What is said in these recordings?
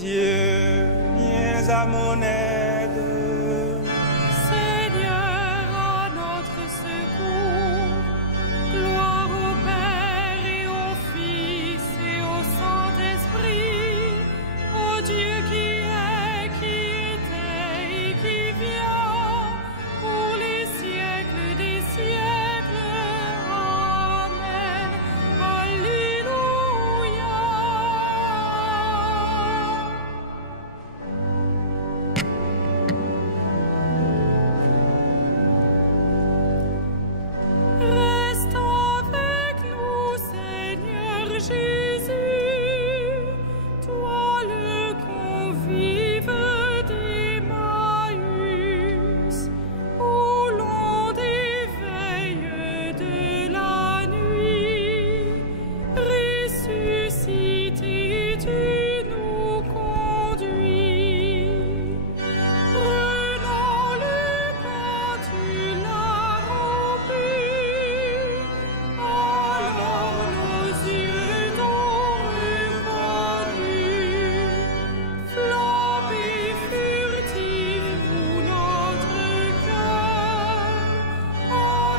Dieu, viens à mon aide. Seigneur, à notre secours, gloire au Père et au Fils et au Saint-Esprit, au Dieu qui est, qui était et qui vient, pour les siècles des siècles. Amen. Alléluia. Reste avec nous, Seigneur Jésus, toi le convive d'Emmaüs, au long des veilles de la nuit, ressuscité, tu nous conduis. Prenons le pain, tu l'as rompu, alors nos yeux t'ont reconnu. Flamme et furtive où notre cœur a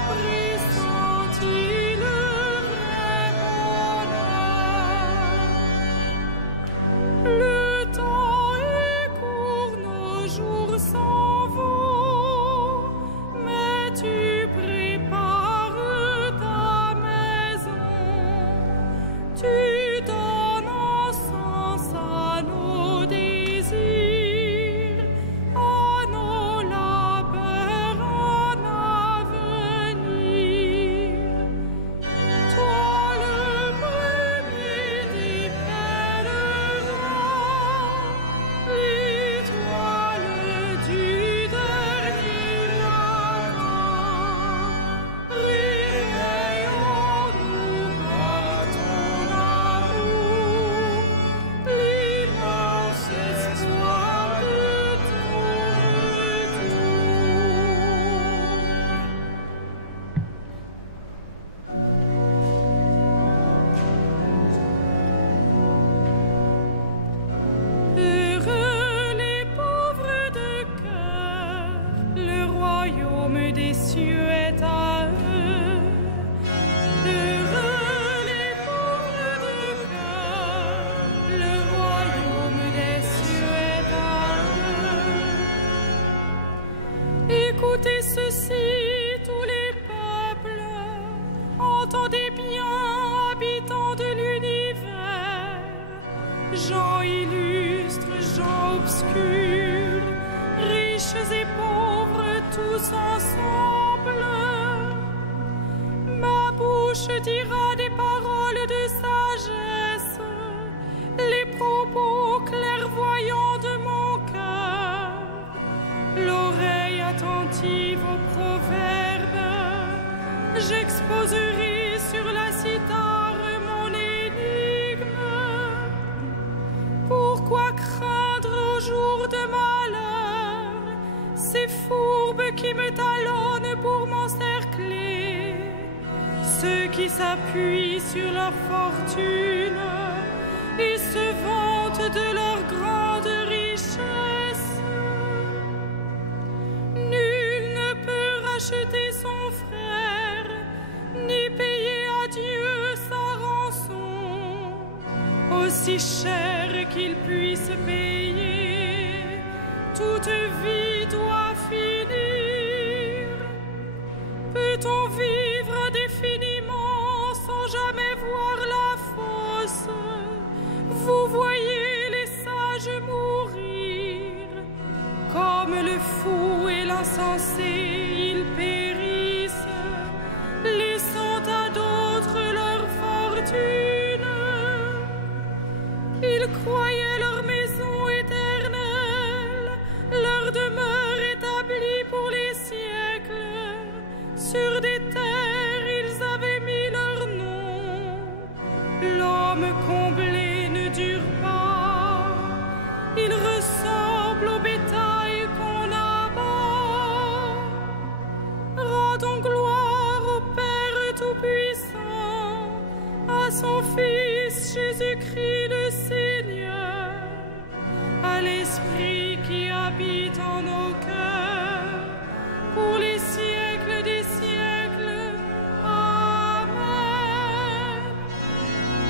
pressenti le vrai bonheur. Le temps est court, nos jours s'en vont, mais tu prépares ta maison. Tu donnes un sens à nos désirs, à nos labeurs, un avenir. Toi le premier des pèlerins, l'étoile du dernier matin, réveillons-nous par ton amour, l'immense espoir de ton retour. Heureux les pauvres de cœur, le royaume des cieux est à eux. Heureux les pauvres de cœur, le royaume des cieux est à eux. Écoutez ceci, tous les peuples, entendez bien, habitants de l'univers, gens illustres, gens obscurs, riches et pauvres, tous ensemble. Ma bouche dira des paroles de sagesse, les propos clairvoyants de mon cœur, l'oreille attentive aux proverbes. J'exposerai sur la cithare mon énigme. Pourquoi craindre au jour de malheur ces fourbes qui me talonnent pour m'encercler, ceux qui s'appuient sur leur fortune et se vantent de leur grande richesse? Nul ne peut racheter son frère, ni payer à Dieu sa rançon, aussi cher qu'il puisse payer. Toute vie doit finir. Peut-on vivre indéfiniment sans jamais voir la fosse? Vous voyez les sages mourir, comme le fou et l'insensé, ils périssent, laissant à d'autres leur fortune. Ils croyaient leur maison éternelle, leur demeure établie pour les siècles. Sur des terres, ils avaient mis leur nom. L'homme comblé ne dure pas, il ressemble au bétail qu'on abat. Rendons gloire au Père Tout-Puissant, à son Fils Jésus-Christ le Seigneur, habite en nos cœurs, pour les siècles des siècles. Amen.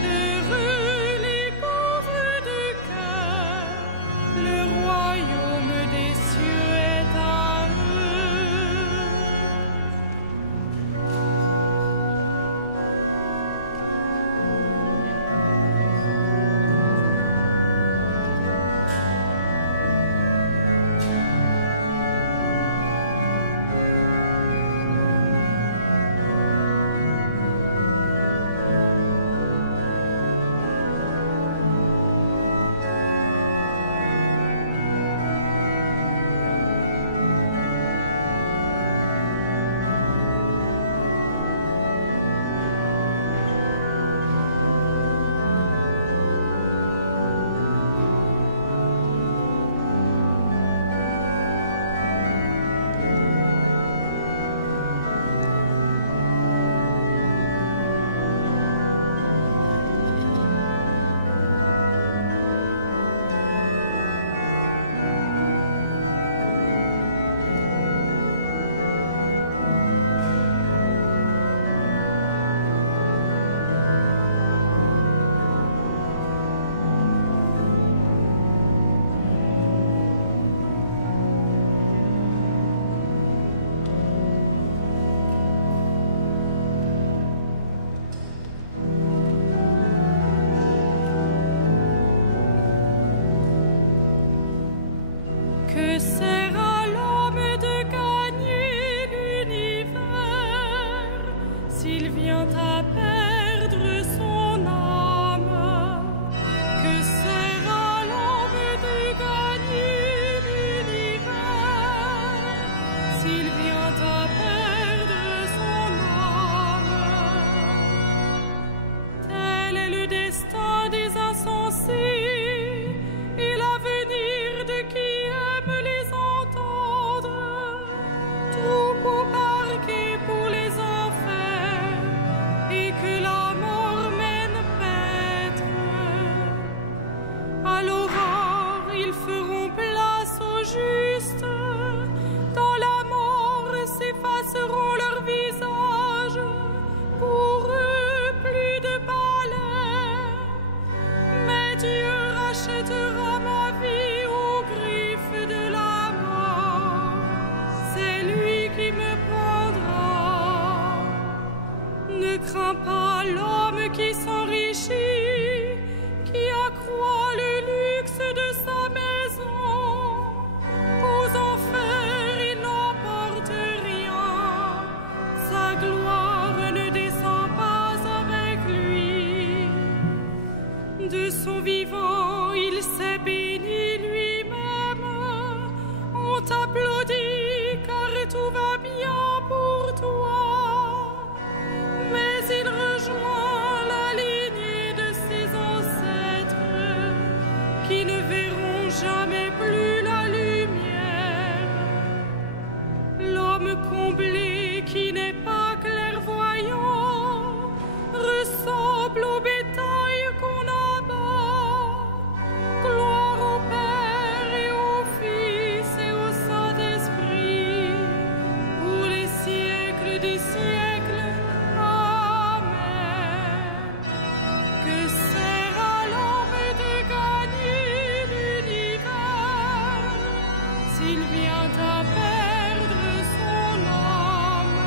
Heureux les pauvres de cœur, le royaume des cieux est à eux. Que sert à l'homme de gagner l'univers s'il vient à perdre son âme? Que sert à l'homme de gagner l'univers s'il vient à perdre son âme? Tel est le destin des insensés. Effaceront leur visage, pour eux plus de palais. Mais Dieu rachètera ma vie aux griffes de la mort. C'est lui qui me prendra. Ne crains pas l'homme qui s'enrichit, qui accroît le luxe de sa maison. Aux enfers il n'emporte rien. Sa gloire ne descend pas avec lui. De son vivant, il s'est béni lui-même. On t'applaudit car tout va bien pour toi. Mais il rejoint la lignée de ses ancêtres qui ne verront jamais plus la lumière. L'homme comblé qui n'est pas clairvoyant ressemble au bétail qu'on abat. Gloire au Père et au Fils et au Saint-Esprit, pour les siècles des siècles. Amen. Que sert à l'homme de gagner l'univers s'il vient à perdre son âme?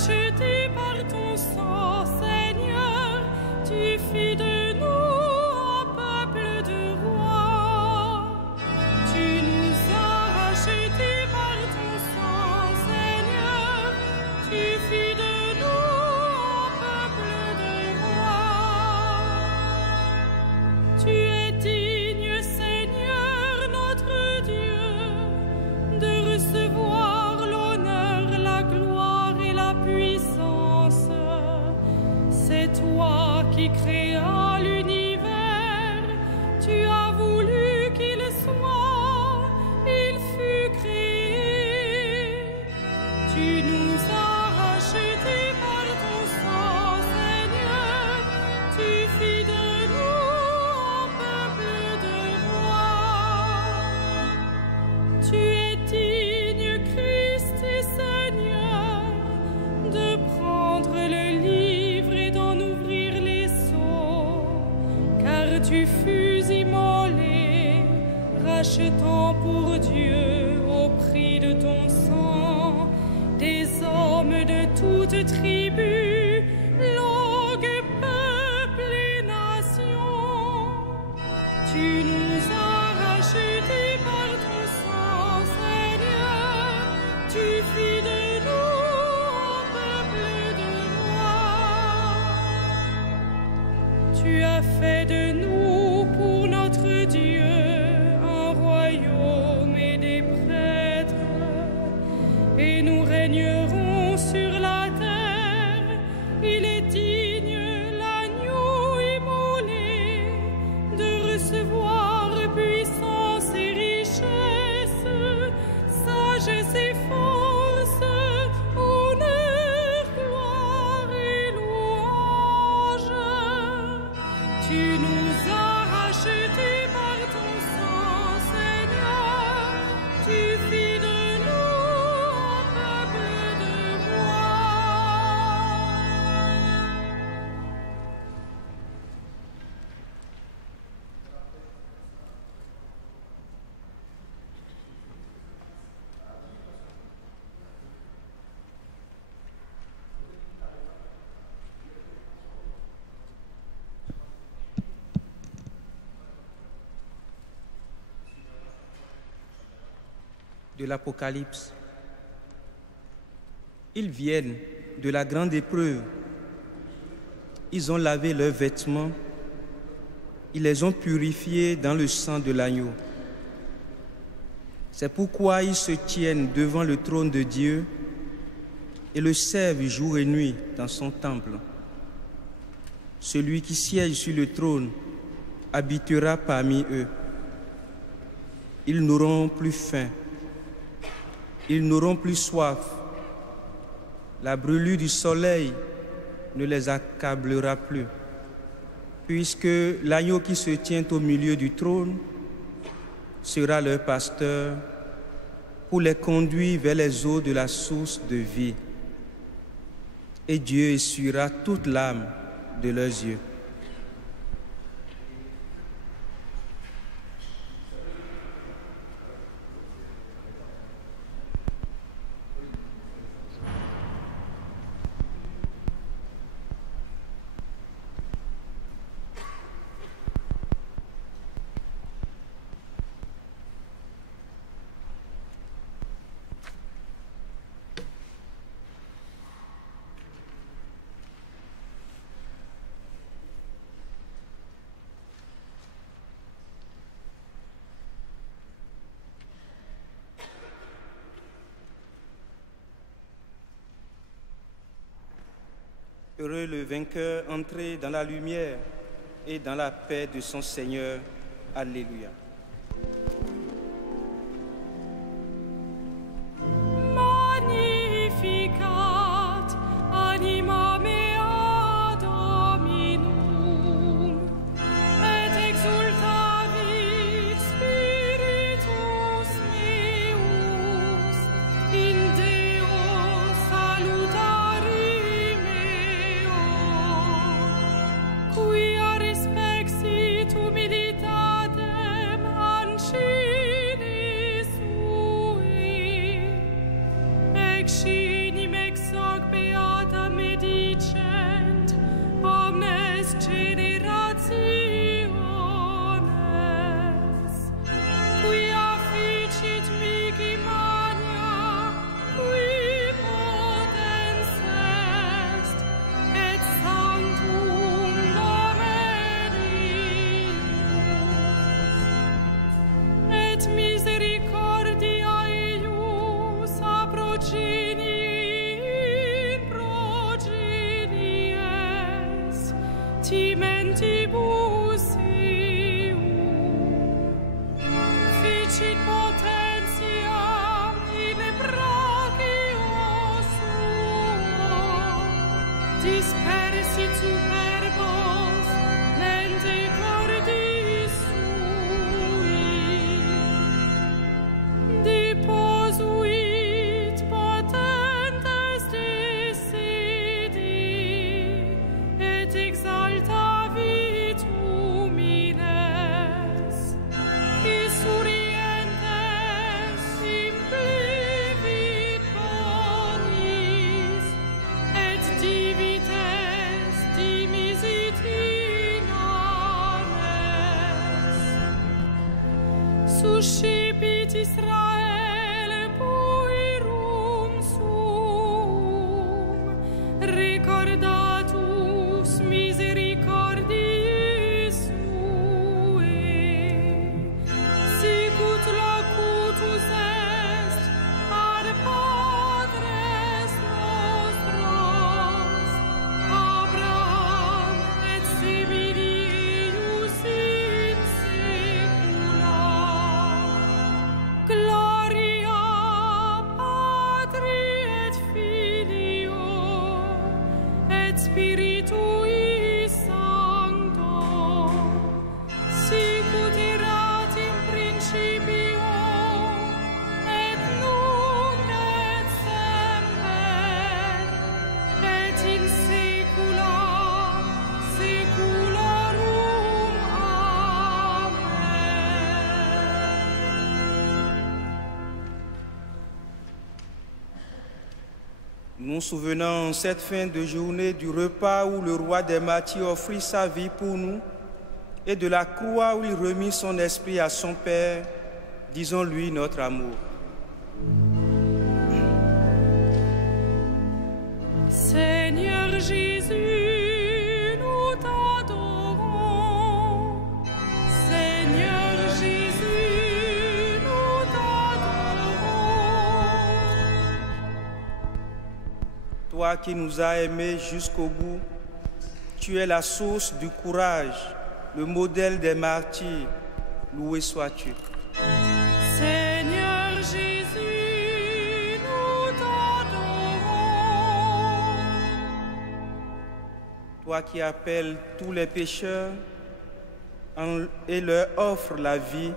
rachetés par ton sang, Seigneur, tu fis de nous un peuple de rois. Tu nous as rachetés par ton sang, Seigneur, tu fis de nous un peuple de rois. Tu es digne, Seigneur, notre Dieu, de recevoir l'honneur, la gloire et la puissance. C'est toi qui créas l'univers, tu as voulu qu'il soit, il fut créé. Tu nous as rachetés par ton sang, Seigneur, tu fis de nous un peuple de rois. Tu es digne, Christ et Seigneur, de prendre le livre et d'en ouvrir les sceaux, car tu fus immolé, rachetant pour Dieu au prix de ton sang des hommes de toutes tribus, langues, peuples et nations. Tu nous as rachetés par ton sang, Seigneur, tu fis de nous un peuple de rois. Tu as fait de nous pour notre Dieu un royaume et des prêtres, et nous régnerons sur la terre. Il est digne, l'agneau immolé, de recevoir puissance et richesse, sagesse et force, honneur, gloire et louange. Tu nous as rachetés par ton sang, Seigneur, tu fis de nous un peuple de rois. De l'Apocalypse. Ils viennent de la grande épreuve. Ils ont lavé leurs vêtements. Ils les ont purifiés dans le sang de l'agneau. C'est pourquoi ils se tiennent devant le trône de Dieu et le servent jour et nuit dans son temple. Celui qui siège sur le trône habitera parmi eux. Ils n'auront plus faim. Ils n'auront plus soif. La brûlure du soleil ne les accablera plus, puisque l'agneau qui se tient au milieu du trône sera leur pasteur pour les conduire vers les eaux de la source de vie. Et Dieu essuiera toute larme de leurs yeux. Heureux le vainqueur entré dans la lumière et dans la paix de son Seigneur. Alléluia. Magnificat anima mea Dominum, et exultavit spiritus meus in Deo salutari meo, quia respexit humilitatem Timentibus ficit potentiam in brachio suo, dispersit superbos mente cordis sui, deposuit potentes desidi, et exaltavit humines, isurientes implivit bonis, et divites dimisit inanes. Suscipit Israel puerum suum, recordatus misericordiae suae, sicut locutus est ad padres nostros, Abraham et semini eius in saecula. Gloria Patri et Filio et Spiritui Sancto, sicut erat in principio et nunc et semper et in saecula saeculorum. Amen. Nous souvenons cette fin de journée du repas où le roi des martyrs offrit sa vie pour nous et de la croix où il remit son esprit à son Père. Disons-lui notre amour. Seigneur Jésus, nous t'adorons. Seigneur Jésus, nous t'adorons. Toi qui nous as aimés jusqu'au bout, tu es la source du courage, le modèle des martyrs. Loué sois-tu. Seigneur Jésus, nous t'adorons. Toi qui appelles tous les pécheurs et leur offres la vie,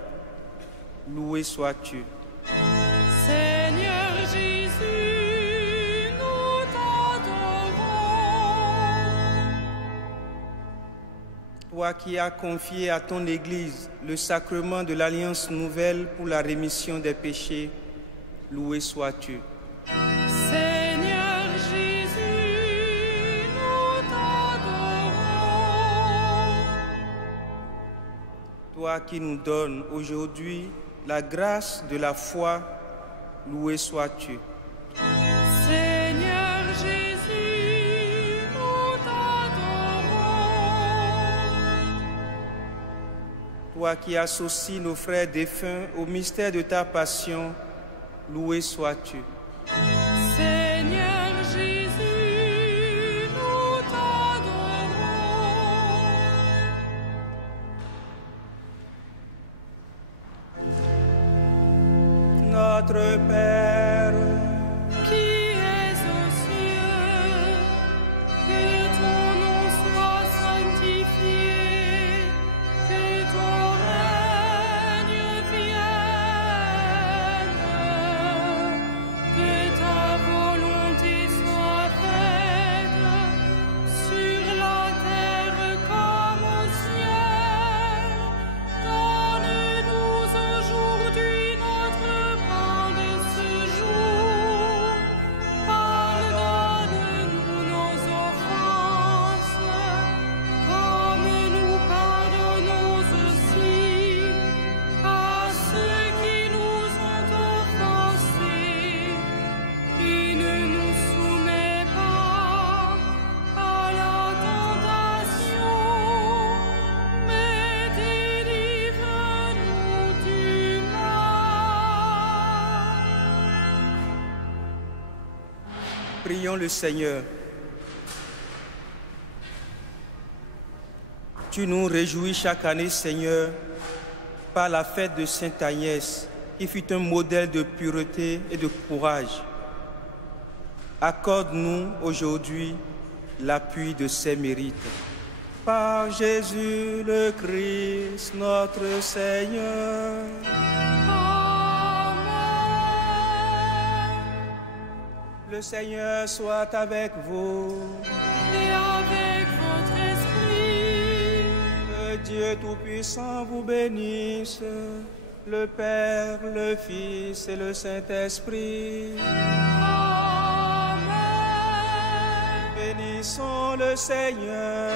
loué sois-tu. Seigneur Jésus, nous t'adorons. Toi qui as confié à ton Église le sacrement de l'Alliance nouvelle pour la rémission des péchés, loué sois-tu. Seigneur Jésus, nous t'adorons. Toi qui nous donnes aujourd'hui la grâce de la foi, loué sois-tu. Seigneur Jésus, nous t'adorons. Toi qui associes nos frères défunts au mystère de ta passion, loué sois-tu. Seigneur Jésus, nous t'adorons. Notre Père, Qui es aux cieux, que ton nom soit sanctifié, que ton règne vienne, que ta volonté soit faite sur la terre comme au ciel. Donne-nous aujourd'hui notre pain de ce jour. Pardonne-nous nos offenses, comme nous pardonnons aussi à ceux qui nous ont offensés. Et ne nous soumets pas à la tentation, mais délivre-nous du mal. prions le Seigneur. Tu nous réjouis chaque année, Seigneur, par la fête de Sainte Agnès, qui fut un modèle de pureté et de courage. Accorde-nous aujourd'hui l'appui de ses mérites. Par Jésus le Christ, notre Seigneur. Amen. Le Seigneur soit avec vous. Et avec votre esprit. Que Dieu Tout-Puissant vous bénisse, le Père, le Fils et le Saint-Esprit. Amen. Bénissons le Seigneur.